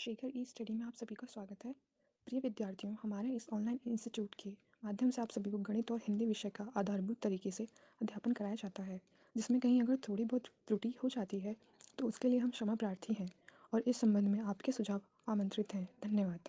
शेखर ई study में आप सभी का स्वागत है। प्रिय विद्यार्थियों, हमारे इस ऑनलाइन इंस्टीट्यूट के माध्यम से आप सभी को गणित और हिंदी विषय का आधारभूत तरीके से अध्यापन कराया जाता है, जिसमें कहीं अगर थोड़ी बहुत त्रुटि हो जाती है तो उसके लिए हम क्षमा प्रार्थी हैं और इस संबंध में आपके सुझाव आमंत्रित हैं। धन्यवाद।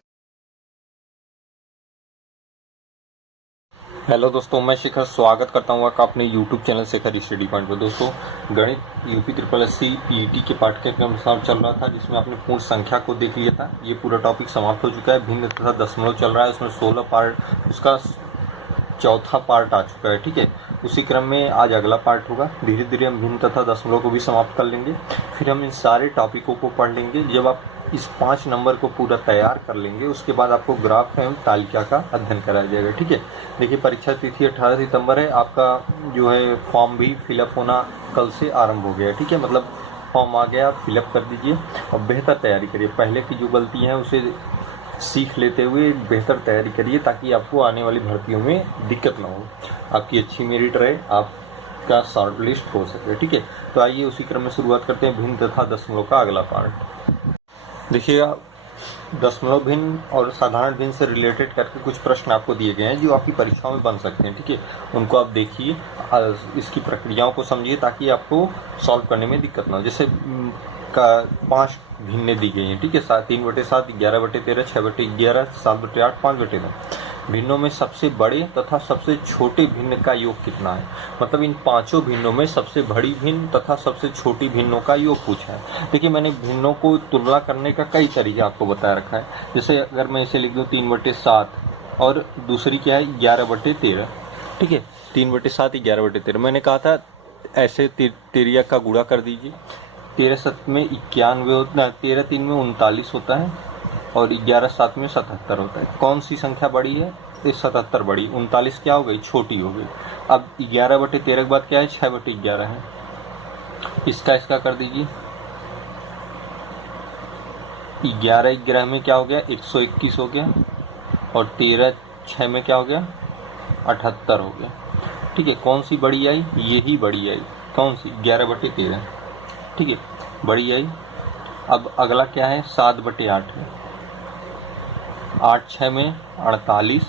हेलो दोस्तों, मैं शिखर स्वागत करता हूँ आपका अपने YouTube channel Shekhar study point पर। दोस्तों, गणित UP triple S C PET के पाठ्यक्रम के अनुसार चल रहा था, जिसमें आपने पूर्ण संख्या को देख लिया था। ये पूरा टॉपिक समाप्त हो चुका है। भिन्न तथा दशमलव चल रहा है, उसमें 16 पार्ट, उसका चौथा पार्ट आ चुका है। ठीक है, उसी क्रम में आज अगला पार्ट होगा। धीरे धीरे हम भिन्न तथा दशमलव को भी समाप्त कर लेंगे, फिर हम इन सारे टॉपिकों को पढ़ लेंगे। जब आप इस 5 नंबर को पूरा तैयार कर लेंगे, उसके बाद आपको ग्राफ एवं तालिका का अध्ययन कराया जाएगा। ठीक है, देखिए, परीक्षा तिथि 18 सितंबर है। आपका जो है फॉर्म भी फिलअप होना कल से आरंभ हो गया है। ठीक है, मतलब फॉर्म आ गया, आप फिलअप कर दीजिए और बेहतर तैयारी करिए। पहले की जो गलती है उसे सीख लेते हुए बेहतर तैयारी करिए, ताकि आपको आने वाली भर्तियों में दिक्कत ना हो, आपकी अच्छी मेरिट रहे, आपका शॉर्ट लिस्ट हो सके। ठीक है, तो आइए उसी क्रम में शुरुआत करते हैं भिन्न तथा दशमलव का अगला पार्ट। देखिएगा, दशमलव भिन्न और साधारण भिन्न से रिलेटेड करके कुछ प्रश्न आपको दिए गए हैं जो आपकी परीक्षाओं में बन सकते हैं। ठीक है, उनको आप देखिए, इसकी प्रक्रियाओं को समझिए, ताकि आपको सॉल्व करने में दिक्कत ना हो। जैसे का 5 भिन्नें दी गई हैं। ठीक है, 3/7, 11/13, 6/11, 7/8, 5/2। भिन्नों में सबसे बड़े तथा सबसे छोटे भिन्न का योग कितना है? मतलब इन पांचों भिन्नों में सबसे बड़ी भिन्न तथा सबसे छोटी भिन्नों का योग पूछा है। देखिए, मैंने भिन्नों को तुलना करने का कई तरीका आपको बताया रखा है। जैसे अगर मैं इसे लिख दूं 3/7 और दूसरी क्या है 11/13। ठीक है, 3/7, 11/13। मैंने कहा था ऐसे तिर्यक का गुणा कर दीजिए। 13/7 में 91 होता है, 13/3 में 39 होता है और 11/7 में 77 होता है। कौन सी संख्या बड़ी है? इस 77 बड़ी। 39 क्या हो गई? छोटी हो गई। अब 11/13 के बाद क्या है? 6/11 है। इसका कर दीजिए। 11 में क्या हो गया? 121 हो गया और 13/6 में क्या हो गया? 78 हो गया। ठीक है, कौन सी बड़ी आई? यही बड़ी आई। कौन सी? 11/13। ठीक है, बड़ी आई। अब अगला क्या है? 7/8 है। 8/6 में 48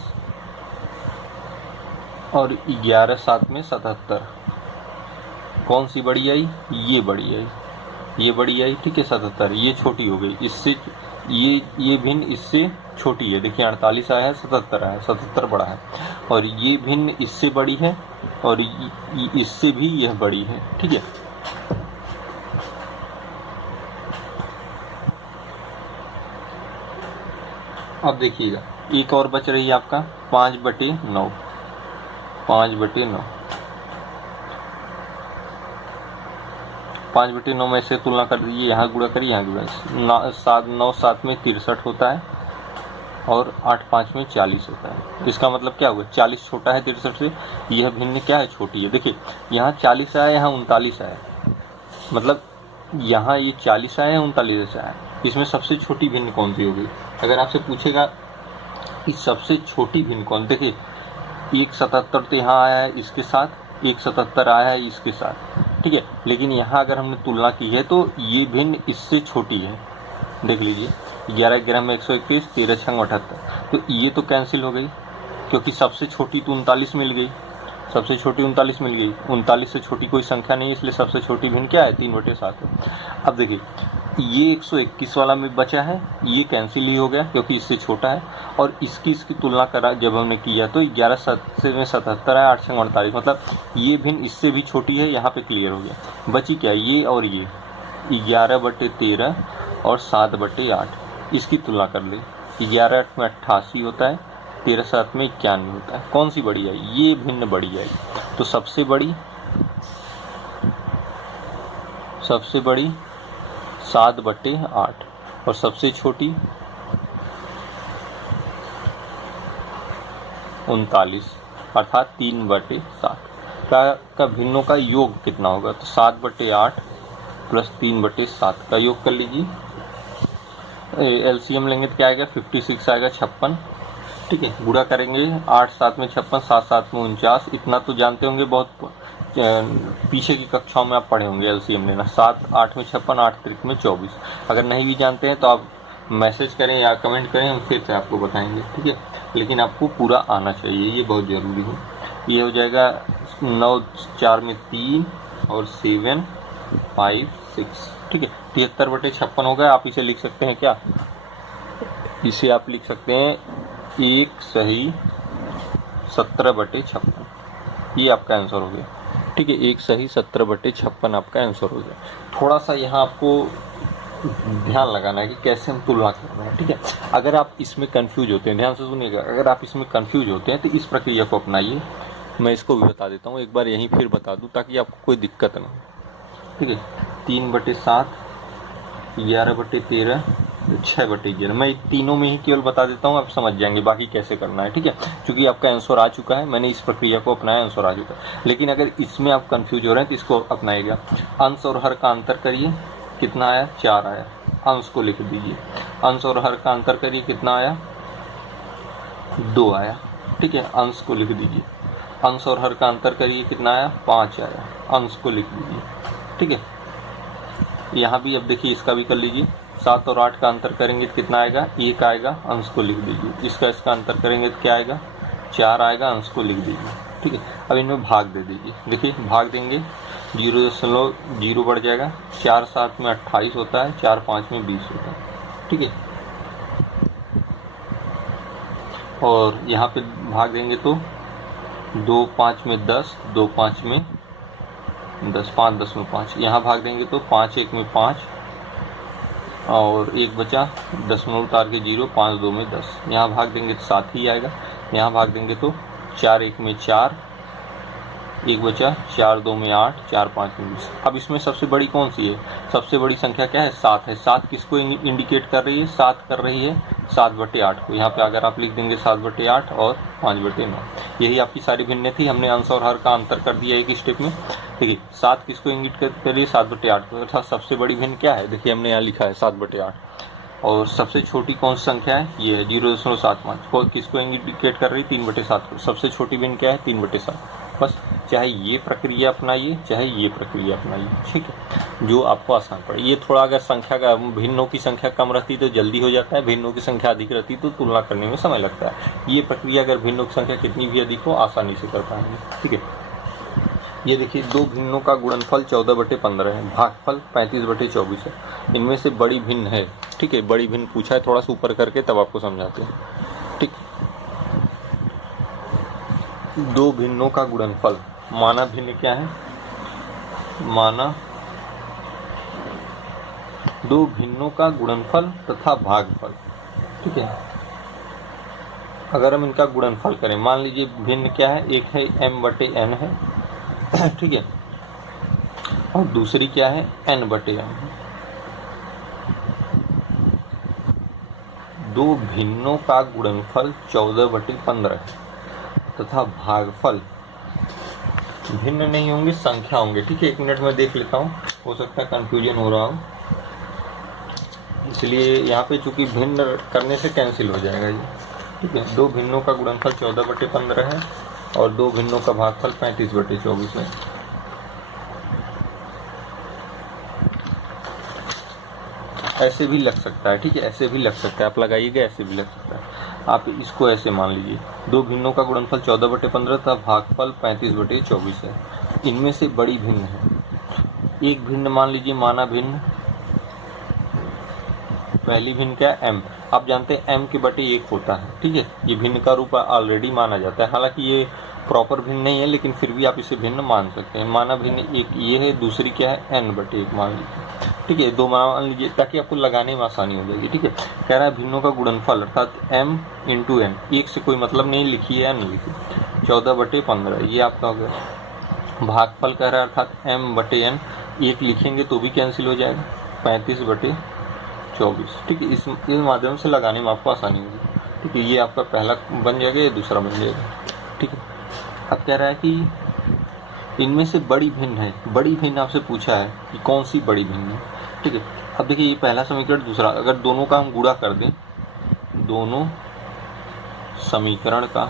और 11/7 में 77। कौन सी बड़ी आई? ये बड़ी आई। ये बड़ी आई। ठीक है, 77। ये छोटी हो गई। इससे ये भिन्न इससे छोटी है। देखिए, 48 आया है, 77 आया है। 77 बड़ा है। और ये भिन्न इससे बड़ी है और इससे भी यह बड़ी है। ठीक है, अब देखिएगा, एक और बच रही है आपका 5/9। 5/9। 5/9 में से तुलना कर दीजिए। यहाँ गुणा करिए, यहाँ गुणा। 9/7 में 63 होता है और 8/5 में 40 होता है। इसका मतलब क्या होगा? 40 छोटा है 63 से। यह भिन्न क्या है? छोटी है। देखिए, यहाँ 40 आया, यहाँ 39 आया। मतलब यहाँ ये 40 आया, 39 आया। इसमें सबसे छोटी भिन्न कौन सी होगी? अगर आपसे पूछेगा कि सबसे छोटी भिन्न कौन, देखिए 1/77 तो यहाँ आया है इसके साथ, 1/77 आया है इसके साथ। ठीक है, लेकिन यहाँ अगर हमने तुलना की है तो ये भिन्न इससे छोटी है। देख लीजिए, 11/11 में 121, 13/6 में 78। तो ये तो कैंसिल हो गई, क्योंकि सबसे छोटी तो 39 मिल गई। सबसे छोटी 39 मिल गई। 39 से छोटी कोई संख्या नहीं है, इसलिए सबसे छोटी भिन्न क्या है? 3/7 है। अब देखिए, ये 121 वाला में बचा है, ये कैंसिल ही हो गया क्योंकि इससे छोटा है। और इसकी तुलना करा जब हमने किया तो 11/7 में 77 है, 8/6 में 48। मतलब ये भिन्न इससे भी छोटी है। यहाँ पे क्लियर हो गया। बची क्या? ये और ये 11/13 और 7/8। इसकी तुलना कर ले। 11/8 में 88 होता है, 13/7 में 91 होता है। कौन सी बड़ी आई? ये भिन्न बड़ी आई। तो सबसे बड़ी 7/8 और सबसे छोटी 39, अर्थात 3/7 का भिन्नों का योग कितना होगा? तो 7/8 प्लस 3/7 का योग कर लीजिए। एलसीएम लेंगे तो क्या आएगा? 56 आएगा, 56। ठीक है, गुणा करेंगे 8/7 में 56, 7/7 में 49। इतना तो जानते होंगे, बहुत पीछे की कक्षाओं में आप पढ़े होंगे एलसीएम लेना। 7/8 में 56, 8 त्रिक में 24। अगर नहीं भी जानते हैं तो आप मैसेज करें या कमेंट करें, हम फिर से आपको बताएंगे, ठीक है। लेकिन आपको पूरा आना चाहिए, ये बहुत ज़रूरी है। ये हो जाएगा 9 4 में 3 और 7 5 6, ठीक है। 73/56 हो गया। आप इसे लिख सकते हैं क्या, इसे आप लिख सकते हैं 1 सही 17/56, ये आपका आंसर हो गया, ठीक है। 1 सही 17/56 आपका आंसर हो गया। थोड़ा सा यहाँ आपको ध्यान लगाना है कि कैसे हम तुलना कर रहे हैं, ठीक है। अगर आप इसमें कंफ्यूज होते हैं, ध्यान से सुनिएगा, अगर आप इसमें कंफ्यूज होते हैं तो इस प्रक्रिया को अपनाइए। मैं इसको भी बता देता हूँ, एक बार यहीं फिर बता दूँ ताकि आपको कोई दिक्कत ना हो, ठीक है। 3/7, 11/13, 6/11, मैं तीनों में ही केवल बता देता हूँ, आप समझ जाएंगे बाकी कैसे करना है, ठीक है। क्योंकि आपका आंसर आ चुका है, मैंने इस प्रक्रिया को अपनाया, आंसर आ चुका है। लेकिन अगर इसमें आप कंफ्यूज हो रहे हैं तो इसको अपनाइएगा। अंश और हर का अंतर करिए, कितना आया, 4 आया, अंश को लिख दीजिए। अंश और हर का अंतर करिए, कितना आया, 2 आया, ठीक है। अंश को लिख दीजिए। अंश और हर का अंतर करिए, कितना आया, 5 आया, अंश को लिख दीजिए, ठीक है। यहाँ भी अब देखिए, इसका भी कर लीजिए। 7 और 8 का अंतर करेंगे तो कितना आएगा, 1 आएगा, अंश को लिख दीजिए। इसका अंतर करेंगे तो क्या आएगा, 4 आएगा, अंश को लिख दीजिए, ठीक है। अब इनमें भाग दे दीजिए। देखिए भाग देंगे, 0.0 बढ़ जाएगा। 4 7 में 28 होता है, 4 5 में 20 होता है, ठीक है। और यहाँ पे भाग देंगे तो 2 5 में 10, 2 5 में 10, 5 10 में 5। यहाँ भाग देंगे तो 5 1 में 5 और 1 बचा, 10 में उतार के 0, 5 2 में 10। यहाँ भाग देंगे तो 7 ही आएगा। यहाँ भाग देंगे तो 4 1 में 4, 1 बचा, 4 2 में 8, 4 5 में 20। अब इसमें सबसे बड़ी कौन सी है, सबसे बड़ी संख्या क्या है, 7 है। 7 किसको इंडिकेट कर रही है, 7 कर रही है 7/8 को। यहाँ पे अगर आप लिख देंगे 7/8 और 5/9, यही आपकी सारी भिन्न थी। हमने अंश और हर का अंतर कर दिया एक स्टेप में। देखिए 7 किसको इंगित कर रही है, 7/8 को, अर्थात सबसे बड़ी भिन्न क्या है, देखिए हमने यहाँ लिखा है 7/8। और सबसे छोटी कौन सी संख्या है, ये है 0.75, किसको इंडिकेट कर रही है, 3/7 को। सबसे छोटी भिन्न क्या है, 3/7। बस चाहे ये प्रक्रिया अपनाइए चाहे ये प्रक्रिया अपनाइए, ठीक है, जो आपको आसान पड़े। ये थोड़ा अगर संख्या का, भिन्नों की संख्या कम रहती तो जल्दी हो जाता है, भिन्नों की संख्या अधिक रहती तो तुलना करने में समय लगता है। ये प्रक्रिया अगर भिन्नों की संख्या कितनी भी अधिक हो, आसानी से कर पाएंगे, ठीक है। ये देखिए, दो भिन्नों का गुणनफल 14/15 है, भागफल 35/24 है। इनमें से बड़ी भिन्न है, ठीक है, बड़ी भिन्न पूछा है, थोड़ा सा ऊपर करके तब आपको समझाते हैं, ठीक। दो भिन्नों का गुणनफल, माना भिन्न क्या है, माना दो भिन्नों का गुणनफल तथा भागफल, ठीक है। अगर हम इनका गुणनफल करें, मान लीजिए भिन्न क्या है, एक है m/n है, ठीक है, और दूसरी क्या है, n/m है। दो भिन्नों का गुणनफल 14/15 है तथा भागफल, भिन्न नहीं होंगे, संख्या होंगे, ठीक है। 1 मिनट में देख लेता हूँ, हो सकता है कंफ्यूजन हो रहा हो, इसलिए यहाँ पे चूंकि भिन्न करने से कैंसिल हो जाएगा ये, ठीक है। दो भिन्नों का गुणनफल 14/15 है और दो भिन्नों का भागफल 35/24 है। ऐसे भी लग सकता है, ठीक है, ऐसे भी लग सकता है, आप लगाइएगा, ऐसे भी लग सकता है। आप इसको ऐसे मान लीजिए, दो भिन्नों का गुणनफल 14/15 तथा भागफल 35/24 है। इनमें से बड़ी भिन्न है, एक भिन्न मान लीजिए, माना भिन्न, पहली भिन्न क्या है, m। आप जानते हैं m के बटे 1 होता है, ठीक है, ये भिन्न का रूप ऑलरेडी माना जाता है। हालांकि ये प्रॉपर भिन्न नहीं है, लेकिन फिर भी आप इसे भिन्न मान सकते हैं। माना भिन्न एक ये है, दूसरी क्या है, n/1 मान लीजिए, ठीक है। दो मान लीजिए ताकि आपको लगाने में आसानी हो जाएगी, ठीक है। कह रहा है भिन्नों का गुणनफल अर्थात m × n, एक से कोई मतलब नहीं, लिखिए n लिखिए, 14/15, ये आपका हो गया। भागफल कह रहा है अर्थात m/n, एक लिखेंगे तो भी कैंसिल हो जाएगा, 35/24, ठीक है। इस माध्यम से लगाने में आपको आसानी होगी, ठीक है। ये आपका पहला बन जाएगा, ये दूसरा बन जाएगा, ठीक है। अब कह रहा है कि इनमें से बड़ी भिन्न है, बड़ी भिन्न आपसे पूछा है कि कौन सी बड़ी भिन्न है, ठीक है। अब देखिए ये पहला समीकरण, दूसरा, अगर दोनों का हम गुणा कर दें, दोनों समीकरण का,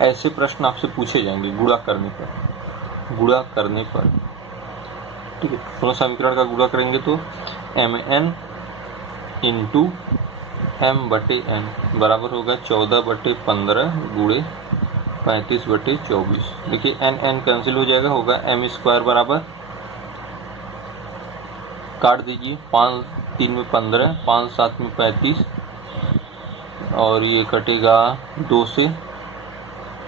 ऐसे प्रश्न आपसे पूछे जाएंगे गुणा करने पर, ठीक है। दोनों समीकरण का गुणा करेंगे तो mn × m बटे n बराबर होगा 14/15 गुणे 35/24। देखिए n कैंसिल हो जाएगा, होगा m स्क्वायर बराबर, काट दीजिए, 5 3 में 15, 5 7 में 35 और ये कटेगा 2 से,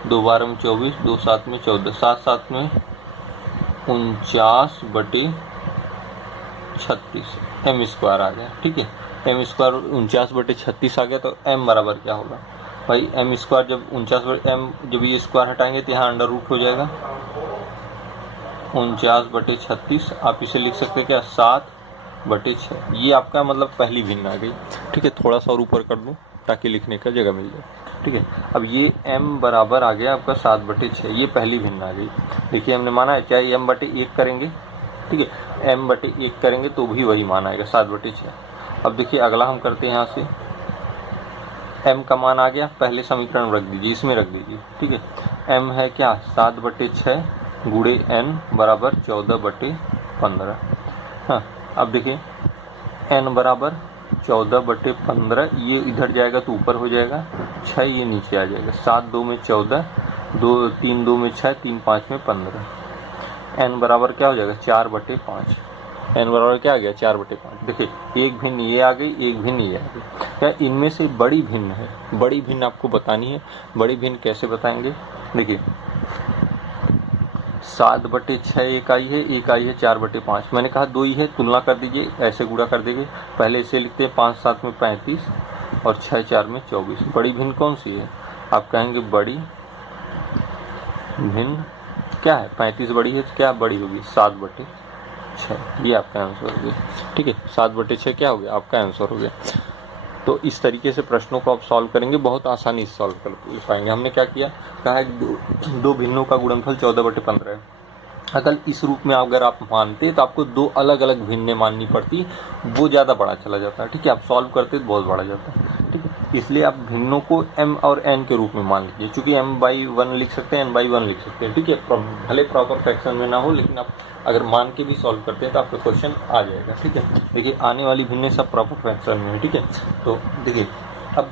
2 12 में 24, 2 7 में 14, 7 7 में 49/36 m स्क्वायर आ गया। ठीक है, m स्क्वायर 49/36 आ गया। तो m बराबर क्या होगा भाई, m स्क्वायर जब 49 जब ये स्क्वायर हटाएंगे तो यहाँ अंडर रूट हो जाएगा 49/36। आप इसे लिख सकते हैं क्या, 7/6। ये आपका मतलब पहली भिन्न आ गई। ठीक है, थोड़ा सा और ऊपर कर दूं ताकि लिखने का जगह मिल जाए। ठीक है, अब ये m बराबर आ गया आपका 7/6, ये पहली भिन्न आ गई। देखिए हमने माना है, चाहे m/1 करेंगे, ठीक है, m/1 करेंगे तो भी वही मान आएगा 7/6। अब देखिए अगला हम करते हैं, यहाँ से m का मान आ गया, पहले समीकरण रख दीजिए, इसमें रख दीजिए। ठीक है, m है क्या, 7/6 गुणे n बराबर 14/15। हाँ, अब देखिए n बराबर 14/15, ये इधर जाएगा तो ऊपर हो जाएगा, 6 ये नीचे आ जाएगा, 7 2 में 14, 2 3 2 में 6, 3 5 में 15। n बराबर क्या हो जाएगा, 4/5। n बराबर क्या आ गया, 4/5। देखिए एक भिन्न ये आ गई, एक भिन्न ये आ गई। क्या इनमें से बड़ी भिन्न है, बड़ी भिन्न आपको बतानी है। बड़ी भिन्न कैसे बताएंगे, देखिए 7/6 एक आई है, एक आई है 4/5। मैंने कहा 2 ही है, तुलना कर दीजिए, ऐसे गुणा कर देंगे। पहले इसे लिखते हैं, 5 7 में 35 और 6 4 में 24। बड़ी भिन्न कौन सी है, आप कहेंगे बड़ी भिन्न क्या है, 35 बड़ी है तो क्या बड़ी होगी, 7/6। ये आपका आंसर हो गया। ठीक है, 7/6 क्या हो गया, आपका आंसर हो गया। तो इस तरीके से प्रश्नों को आप सॉल्व करेंगे, बहुत आसानी से सॉल्व कर पाएंगे। हमने क्या किया, कहा है दो भिन्नों का गुणनफल 14/15 है। अगर इस रूप में अगर आप मानते तो आपको 2 अलग अलग भिन्नें माननी पड़ती, वो ज़्यादा बड़ा चला जाता है। ठीक है, आप सॉल्व करते तो बहुत बड़ा जाता है। ठीक है, इसलिए आप भिन्नों को m और n के रूप में मान लीजिए, चूंकि m/1 लिख सकते हैं, n/1 लिख सकते हैं। ठीक है, भले प्रॉपर फ्रैक्शन में ना हो, लेकिन आप अगर मान के भी सॉल्व करते हैं तो आपका क्वेश्चन आ जाएगा। ठीक है, देखिए आने वाली भिन्नें सब प्रॉपर फ्रैक्शन में है। ठीक है, तो देखिए अब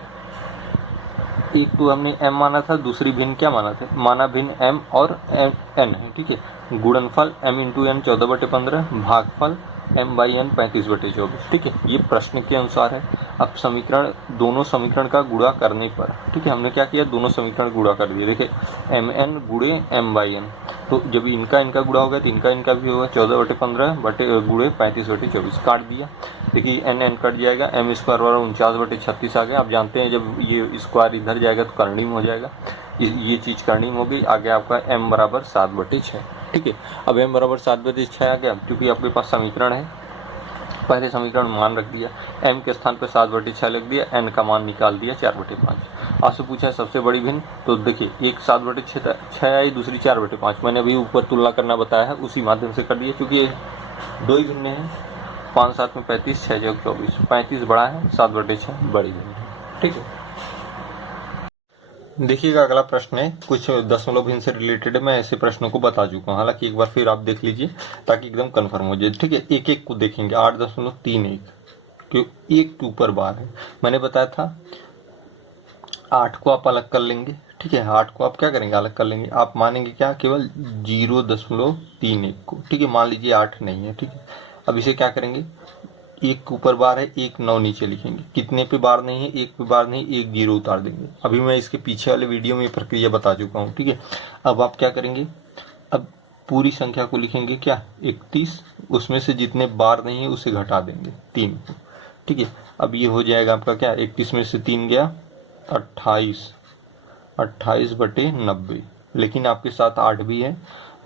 एक तो हमने m माना था, दूसरी भिन्न क्या माना था, माना भिन्न m और n है। ठीक है, गुणनफल m इंटू n 14/15, भागफल m/n 35/24। ठीक है, ये प्रश्न के अनुसार है। अब समीकरण, दोनों समीकरण का गुणा करने पर, ठीक है, हमने क्या किया, दोनों समीकरण गुणा कर दिए। देखिए mn गुणे m/n, तो जब इनका गुणा होगा तो इनका भी होगा, 14/15 गुणे 35/24, काट दिया। देखिए n कट जाएगा, m स्क्वायर बराबर 49/36 आ गया। आप जानते हैं जब ये स्क्वायर इधर जाएगा तो कर्णीय हो जाएगा, ये चीज़ कर्णीय हो गई। आगे आपका m बराबर 7/6। ठीक है, अब m बराबर 7/6 आ गया, क्योंकि आपके पास समीकरण है, पहले समीकरण मान रख दिया, m के स्थान पर 7/6 लिख दिया, n का मान निकाल दिया 4/5। आपसे पूछा है सबसे बड़ी भिन्न, तो देखिए एक 7/6 आई, दूसरी 4/5। मैंने अभी ऊपर तुलना करना बताया है, उसी माध्यम से कर दिया, क्योंकि ये 2 ही भिन्न है, 5 7 में 35, 6 6 24, 35 बड़ा है, 7/6 बड़ी भिन्न है। ठीक है, देखिएगा अगला प्रश्न है, कुछ दशमलव भिन्न से रिलेटेड है। मैं ऐसे प्रश्नों को बता चुका हूँ, हालांकि एक बार फिर आप देख लीजिए ताकि एकदम कंफर्म हो जाए। ठीक है, एक एक को देखेंगे। 8.31 क्यों, एक के ऊपर बार है। मैंने बताया था 8 को आप अलग कर लेंगे। ठीक है, 8 को आप क्या करेंगे, अलग कर लेंगे। आप मानेंगे क्या, केवल 0.31 को। ठीक है, मान लीजिए 8 नहीं है। ठीक है, अब इसे क्या करेंगे, एक के ऊपर बार है, एक 9 नीचे लिखेंगे। कितने पे बार नहीं है, एक पे बार नहीं, एक 0 उतार देंगे। अभी मैं इसके पीछे वाले वीडियो में ये प्रक्रिया बता चुका हूँ। ठीक है, अब आप क्या करेंगे, अब पूरी संख्या को लिखेंगे क्या, 31, उसमें से जितने बार नहीं है उसे घटा देंगे 3 को। ठीक है, अब ये हो जाएगा आपका क्या, 31 में से 3 गया 28, 28/90। लेकिन आपके साथ 8 भी है,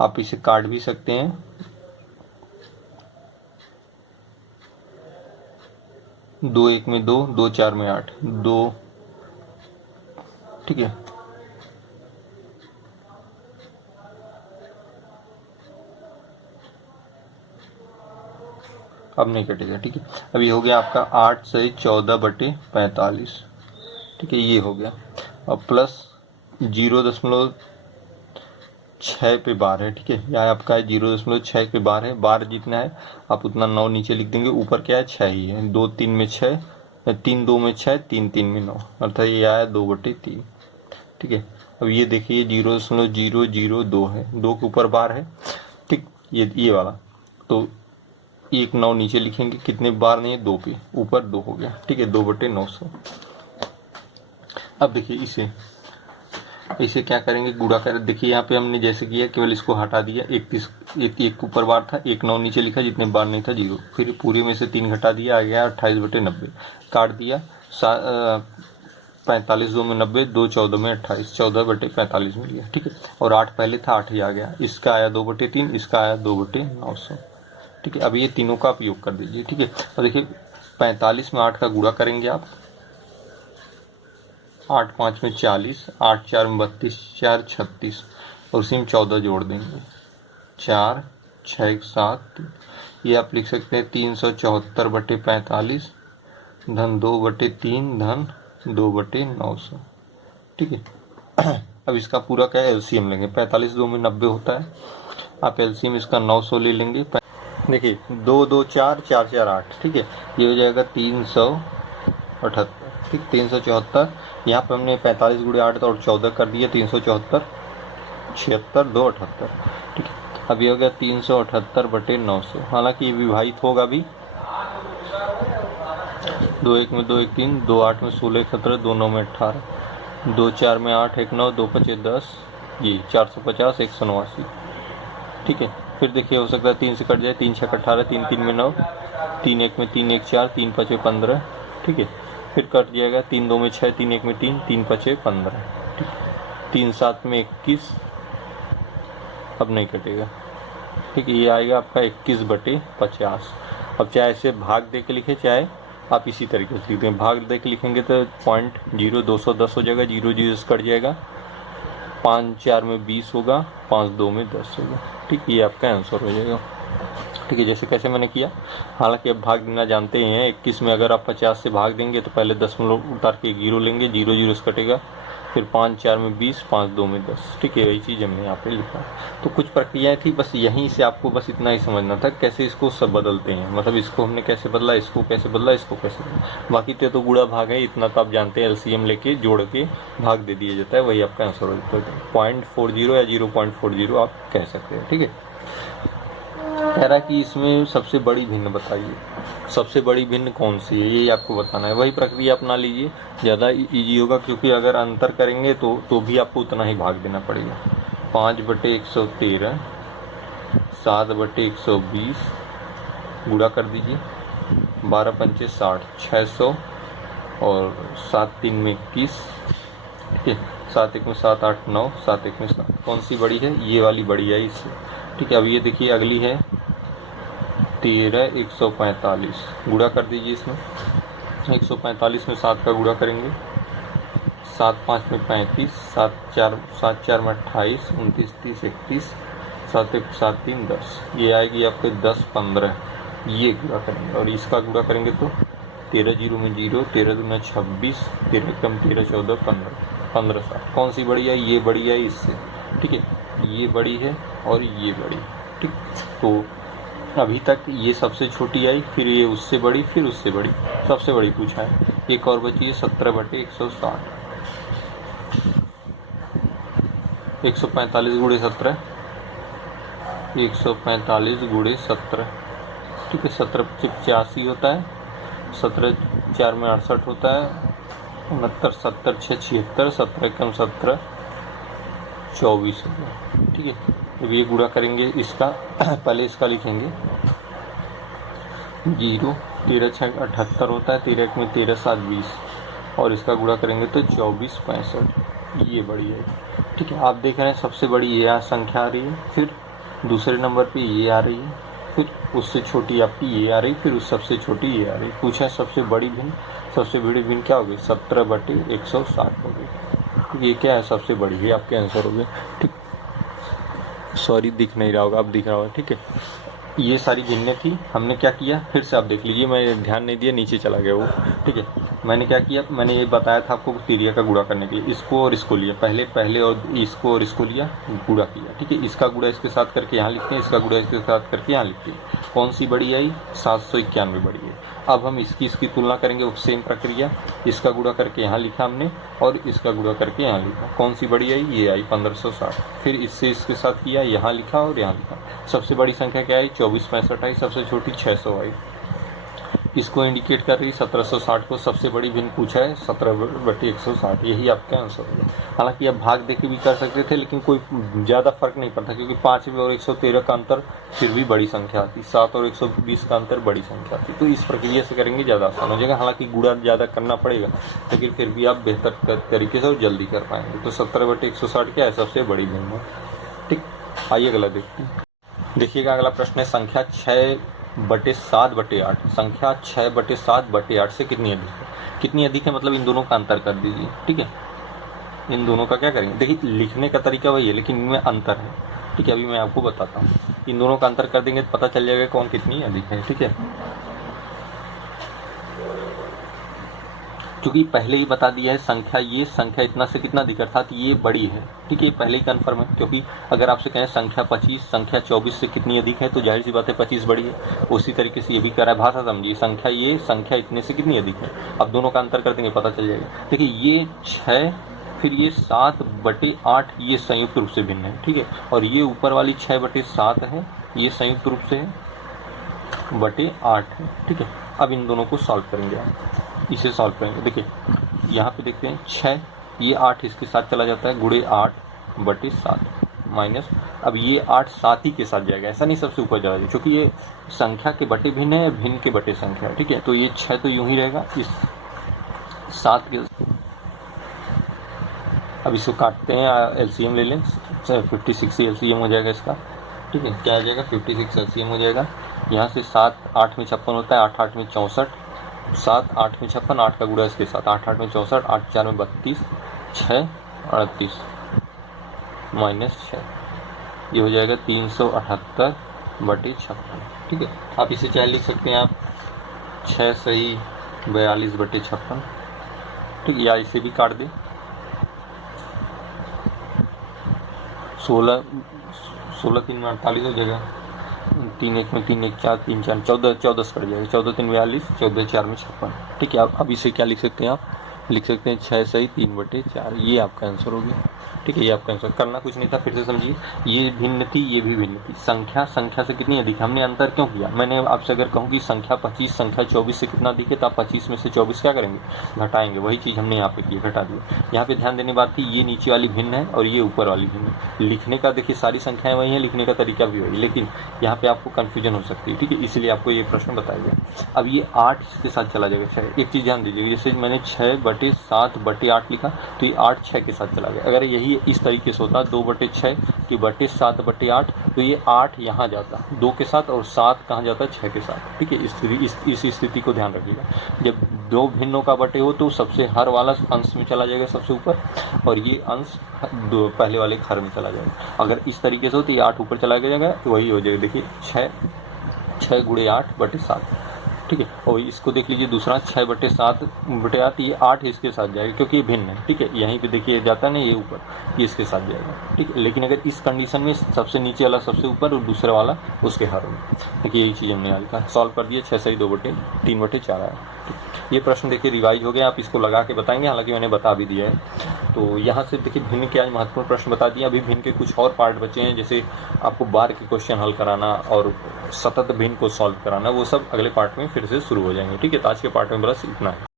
आप इसे काट भी सकते हैं। 2 1 में 2, 2 4 में 8, 2। ठीक है, अब नहीं कटेगा। ठीक है, अब ये हो गया आपका 8 से 14/45। ठीक है, ये हो गया। अब प्लस 0.6 पे बार है। ठीक है, यहाँ आपका है 0.6 पे बार है। बार जितना है आप उतना 9 नीचे लिख देंगे, ऊपर क्या है 6 ही है। 2 3 में 6, 3 2 में 6, 3 3 में 9, अर्थात ये आया 2/3। ठीक है, अब ये देखिए 0.002 है, 2 के ऊपर बार है। ठीक, ये वाला तो 1 9 नीचे लिखेंगे, कितने बार नहीं है 2 पे, ऊपर 2 हो गया। ठीक है, 2/900। अब देखिए इसे क्या करेंगे, गुणा कर। देखिए यहाँ पे हमने जैसे किया, केवल इसको हटा दिया, 31 एक ऊपर बार था, 1 9 नीचे लिखा, जितने बार नहीं था 0, फिर पूरे में से 3 घटा दिया, आ गया 28/90, काट दिया। 45 2 में 90, 2 14 में 28, 14/45 मिल गया। ठीक है, और 8 पहले था, 8 ही आ गया। इसका आया 2/3, इसका आया 2/900। ठीक है, अब ये तीनों का आप योग कर दीजिए। ठीक है, तो देखिए 45 में 8 का गुणा करेंगे आप, 8 5 में 40, 8 4 में 32, 4 36, और उसी में 14 जोड़ देंगे, 4 6 7। ये आप लिख सकते हैं 374/45 धन 2/3 धन 2/900। ठीक है, अब इसका पूरा क्या है, एलसीएम लेंगे। 45 2 में 90 होता है, आप एलसीएम इसका 900 ले लेंगे। देखिए 2 2 4 4 4 8। ठीक है, ये हो जाएगा 378। ठीक, 374। यहाँ पर हमने 45 गुणे 8 और 14 कर दिया, 374 76 2 78। ठीक है, अब ये हो गया 378/900। हालांकि ये विभाजित होगा भी, 2 1 में 2 1 3, 2 8 में 16 17, 2 9 में 18, 2 4 में 8 1 9, 2 5 10, ये 450 189। ठीक है, फिर देखिए हो सकता है 3 से कट जाए, 3 6 18, 3 3 में 9, 3 1 में 3 1 4, 3 5 15। ठीक है, फिर कट जाएगा, 3 2 में 6, 3 1 में 3, 3 5 15। ठीक, 3 7 में 21, अब नहीं कटेगा। ठीक है, ये आएगा आपका 21/50। अब चाहे इसे भाग दे के लिखे, चाहे आप इसी तरीके से लिखते हैं। भाग दे के लिखेंगे तो 0.0210 हो जाएगा, 0 0 से कट जाएगा, 5 4 में 20 होगा, 5 2 में 10 होगा। ठीक, ये आपका आंसर हो जाएगा। ठीक है, जैसे कैसे मैंने किया, हालांकि अब भाग देना जानते ही हैं। 21 में अगर आप 50 से भाग देंगे तो पहले 10 उतार के 0 लेंगे, 0 0 से कटेगा, फिर 5 4 में 20, 5 2 में 10। ठीक है, यही चीज़ हमने यहाँ पे लिखा। तो कुछ प्रक्रियाएं थी, बस यहीं से आपको बस इतना ही समझना था, कैसे इसको सब बदलते हैं। मतलब इसको हमने कैसे बदला, इसको कैसे बदला, इसको कैसे बदला। बाकी तो गुणा भाग है, इतना तो आप जानते हैं, एलसीएम लेके जोड़ के भाग दे दिया जाता है, वही आपका आंसर हो जाता है। 0.40 या 0.40 आप कह सकते हैं। ठीक है, कह रहा है कि इसमें सबसे बड़ी भिन्न बताइए, सबसे बड़ी भिन्न कौन सी है, ये आपको बताना है। वही प्रक्रिया अपना लीजिए, ज़्यादा इजी होगा, क्योंकि अगर अंतर करेंगे तो भी आपको उतना ही भाग देना पड़ेगा। 5/113, 7/120, गुणा कर दीजिए, 12 पंचे 60, 600, और 7 3 में 21। ठीक है, 7 1 में 7 8 9, 7 1 में 7। कौन सी बड़ी है, ये वाली बड़ी है इससे। ठीक है, अब ये देखिए अगली है 13 145, गुणा कर दीजिए इसमें। 145 में 7 का गुणा करेंगे, 7 5 में 35, 7 4 में 28, 29 30 31, 7 1 7 3 10। ये आएगी आपके 10 15, ये गुणा करेंगे, और इसका गुणा करेंगे तो 13 0 में 0, 13 दूना 26, 13 कम 13 14 15, 15 7। कौन सी बड़ी है, ये बड़ी है इससे। ठीक है, ये बड़ी है और ये बड़ी। ठीक, तो अभी तक ये सबसे छोटी आई, फिर ये उससे बड़ी, फिर उससे बड़ी, सबसे बड़ी पूछा है। एक और बची है 17/160, 145 गुणे 17, 145 गुणे 17। ठीक है, 17 85 होता है, 17 4 में 68 होता है, 69 70 6 76, 17 कम 17 24 होगा। ठीक है, अब ये गुणा करेंगे इसका, पहले इसका लिखेंगे 0, 13 6 78 होता है, 13 1 में 13 7 20, और इसका गुणा करेंगे तो 24 65, ये बड़ी है। ठीक है, आप देख रहे हैं सबसे बड़ी ये संख्या आ रही है, फिर दूसरे नंबर पे ये आ रही है, फिर उससे छोटी आपकी ये आ रही, फिर उस सबसे छोटी ये आ रही। पूछा सबसे बड़ी भिन्न, सबसे बड़ी भिन्न क्या होगी, 17/160 हो गई। ये क्या है, सबसे बड़ी है, आपके आंसर हो गए। ठीक, सॉरी दिख नहीं रहा होगा, अब दिख रहा होगा। ठीक है, ये सारी भिन्नें थी। हमने क्या किया, फिर से आप देख लीजिए, मैं ध्यान नहीं दिया, नीचे चला गया वो। ठीक है, मैंने क्या किया, मैंने ये बताया था आपको तिरिया का गुणा करने के लिए। इसको और इसको लिया, पहले और इसको और इसको लिया, गुणा किया। ठीक है, इसका गुणा इसके साथ करके यहाँ लिखते हैं, इसका गुणा इसके साथ करके यहाँ लिखते हैं। कौन सी बड़ी आई, 791 बड़ी है। अब हम इसकी तुलना करेंगे, वो सेम प्रक्रिया, इसका गुणा करके यहाँ लिखा हमने और इसका गुणा करके यहाँ लिखा। कौन सी बड़ी आई? ये आई 1560। फिर इससे इसके साथ किया, यहाँ लिखा और यहाँ लिखा। सबसे बड़ी संख्या क्या आई? 2465 आई। सबसे छोटी 600 आई। इसको इंडिकेट कर रही 1760 को। सबसे बड़ी भिन्न पूछा है 17/160, यही आपका आंसर होगा। हालांकि आप भाग देके भी कर सकते थे, लेकिन कोई ज़्यादा फर्क नहीं पड़ता, क्योंकि 5 और 113 का अंतर फिर भी बड़ी संख्या आती, 7 और 120 का अंतर बड़ी संख्या आती। तो इस प्रक्रिया से करेंगे ज़्यादा आसान हो जाएगा। हालांकि गुणा ज़्यादा करना पड़ेगा, लेकिन फिर भी आप बेहतर तरीके से और जल्दी कर पाएंगे। तो 17/160 क्या है? सबसे बड़ी भिन्न। ठीक, आइए अगला देखते हैं। देखिएगा अगला प्रश्न है, संख्या 6/7/8। संख्या 6/7/8 से कितनी अधिक है? कितनी अधिक है मतलब इन दोनों का अंतर कर दीजिए। ठीक है, इन दोनों का क्या करेंगे? देखिए लिखने का तरीका वही है, लेकिन इनमें अंतर है। ठीक है, अभी मैं आपको बताता हूँ। इन दोनों का अंतर कर देंगे तो पता चल जाएगा कौन कितनी अधिक है। ठीक है, क्योंकि पहले ही बता दिया है संख्या, ये संख्या इतना से कितना अधिक, अर्थात ये बड़ी है। ठीक है, ये पहले ही कन्फर्म है, क्योंकि अगर आपसे कहें संख्या 25 संख्या 24 से कितनी अधिक है, तो जाहिर सी बात है 25 बड़ी है। उसी तरीके से ये भी कर रहा है, भाषा समझिए। संख्या ये संख्या इतने से कितनी अधिक है, अब दोनों का अंतर कर देंगे पता चल जाएगा। देखिए ये 6 फिर ये 7/8 ये संयुक्त रूप से भिन्न है। ठीक है, और ये ऊपर वाली 6/7 है, ये संयुक्त रूप से है /8 है। ठीक है, अब इन दोनों को सॉल्व करेंगे आप, इसे सॉल्व करेंगे। देखिए यहाँ पे देखते हैं 6, ये 8 इसके साथ चला जाता है, गुणे 8/7 माइनस, अब ये 8 7 ही के साथ जाएगा, ऐसा नहीं सबसे ऊपर चला जाएगा, क्योंकि ये संख्या के बटे भिन्न है, भिन्न के बटे संख्या है। ठीक है, तो ये 6 तो यूं ही रहेगा, इस 7 के, अब इसको काटते हैं, एलसीएम ले लें, 56 एलसीएम हो जाएगा इसका। ठीक है, क्या आ जाएगा? 56 एलसीएम हो जाएगा। यहाँ से 7 8 में 56 होता है, 8 8 में 64, 7 8 में 56, 8 का गुणा इसके साथ, 8 8 में 64, 8 4 में 32, 6 38 माइनस 6, ये हो जाएगा 378/56। ठीक है, आप इसे चाहे लिख सकते हैं आप 6 सही 42/56। ठीक है, या इसे भी काट दें, 16 3 में 48 हो जाएगा, 3 1 में 3 1 4 3 4 14 14 कट जाएगा, 14 3 42, 14 4 में 56। ठीक है, अब इसे क्या लिख सकते हैं? आप लिख सकते हैं 6 सही 3/4, ये आपका आंसर हो गया। ठीक है, ये आपका आंसर। करना कुछ नहीं था, फिर से समझिए, ये भिन्न थी, ये भी भिन्न थी। संख्या संख्या से कितनी अधिक, हमने अंतर क्यों किया? मैंने आपसे अगर कहूँ कि संख्या 25 संख्या 24 से कितना अधिक है, तो आप 25 में से 24 क्या करेंगे? घटाएंगे। वही चीज़ हमने यहाँ पे की, घटा दिया। यहाँ पे ध्यान देने बात थी, ये नीचे वाली भिन्न है और ये ऊपर वाली भिन्न है। लिखने का देखिए सारी संख्याएं वही हैं, लिखने का तरीका भी वही, लेकिन यहाँ पे आपको कन्फ्यूजन हो सकती है। ठीक है, इसलिए आपको ये प्रश्न बताया गया। अब ये 8 इसके साथ चला जाएगा। 6, एक चीज़ ध्यान दीजिए, जैसे मैंने 6/7/8 लिखा, तो ये 8 6 के साथ चला गया। अगर यही इस तरीके से होता 2/6 कि 7/8, तो ये 8 यहाँ जाता 2 के साथ और 7 कहाँ जाता? 6 के साथ। ठीक है, इस स्थिति को ध्यान रखिएगा। जब दो भिन्नों का बटे हो तो सबसे हर वाला अंश में चला जाएगा सबसे ऊपर, और ये अंश पहले वाले हर में चला जाएगा। अगर इस तरीके से हो तो ये 8 ऊपर चला जाएगा, तो वही हो जाएगा। देखिए 6 गुणे 8/7। ठीक है, और इसको देख लीजिए दूसरा 6/7/8, ये 8 इसके साथ जाएगा क्योंकि ये भिन्न है। ठीक है, यहीं पे देखिए जाता है ना, ये ऊपर, ये इसके साथ जाएगा। ठीक है, लेकिन अगर इस कंडीशन में सबसे नीचे वाला सबसे ऊपर और दूसरा वाला उसके हर में, देखिए यही चीज़ हमने आज का सॉल्व कर दिया। 6 सही 2/3/4 आया। ये प्रश्न देखिए रिवाइज हो गया, आप इसको लगा के बताएंगे, हालांकि मैंने बता भी दिया है। तो यहाँ से देखिए भिन्न के आज महत्वपूर्ण प्रश्न बता दिए। अभी भिन्न के कुछ और पार्ट बचे हैं, जैसे आपको बार के क्वेश्चन हल कराना और सतत भिन्न को सॉल्व कराना, वो सब अगले पार्ट में फिर से शुरू हो जाएंगे। ठीक है, तो आज के पार्ट में बस इतना है।